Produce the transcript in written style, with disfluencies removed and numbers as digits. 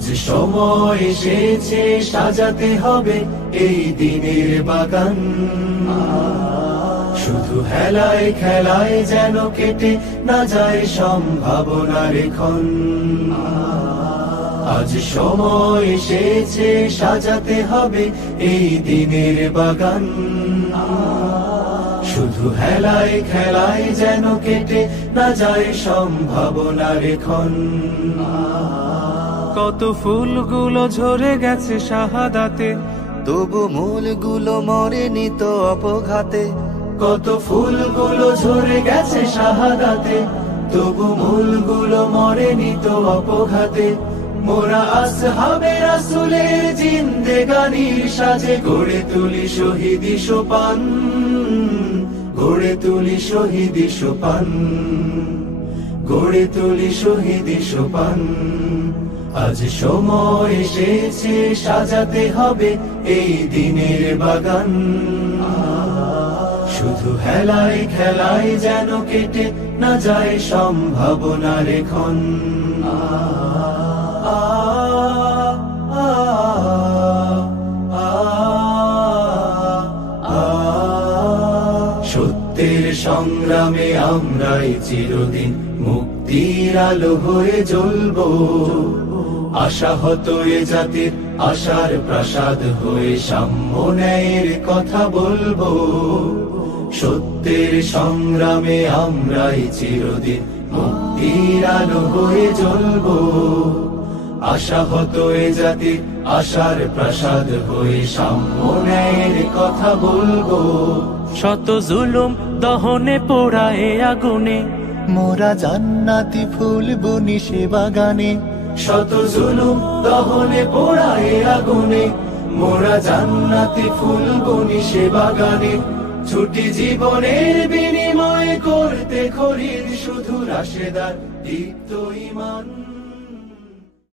আজ সময় এসেছে সাজাতে হবে এই দিনের বাগান। শুধু হেলায় খেলায় যেন কেটে না যায় সম্ভাবনার ক্ষণ। আজ সময় এসেছে সাজাতে হবে এই দিনের বাগান। শুধু হেলায় খেলায় যেন কেটে না যায় সম্ভাবনার ক্ষণ। কত ফুলগুলো ঝরে গেছে শাহাদাতে, তবু মূলগুলো মরেনি তো অপঘাতে। কত ফুলগুলো ঝরে গেছে শাহাদাতে, তবু মূলগুলো মরেনি তো অপঘাতে। মোরা আসহাবে রাসূলের জিন্দেগানির সাজে গড়ে তুলি শহীদি সোপান, গড়ে তুলি শহীদি সোপান, গড়ে তুলি শহীদি সোপান। আজ সময় এসেছে সাজাতে হবে এই দিনের বাগান। শুধু হেলায় খেলায় যেন কেটে না যায় সম্ভাবনার ক্ষণ। সত্যের সংগ্রামে আমরাই চিরদিন মুক্তির আলো হয়ে জ্বলবো। আশাহত এ জাতির আশার প্রাসাদ হয়ে সাম্য ন্যায়ের কথা বলবো। সত্যের সংগ্রামে আমরাই চিরদিন মুক্তির আলো হয়ে জ্বলবো। আশাহত এ জাতির আশার প্রাসাদ হয়ে সাম্য ন্যায়ের কথা বলবো। শত জুলুম দহনে পোড়ায় আগুনে, মোরা জান্নাতি ফুল বুনি সে বাগানে। শত জুলুম দহনে পোড়ায় আগুনে, মোরা জান্নাতি ফুল বুনি সে বাগানে। ছুটি জীবনের বিনিময় করতে খরিদ শুধু রাশেদার দীপ্ত ঈমান।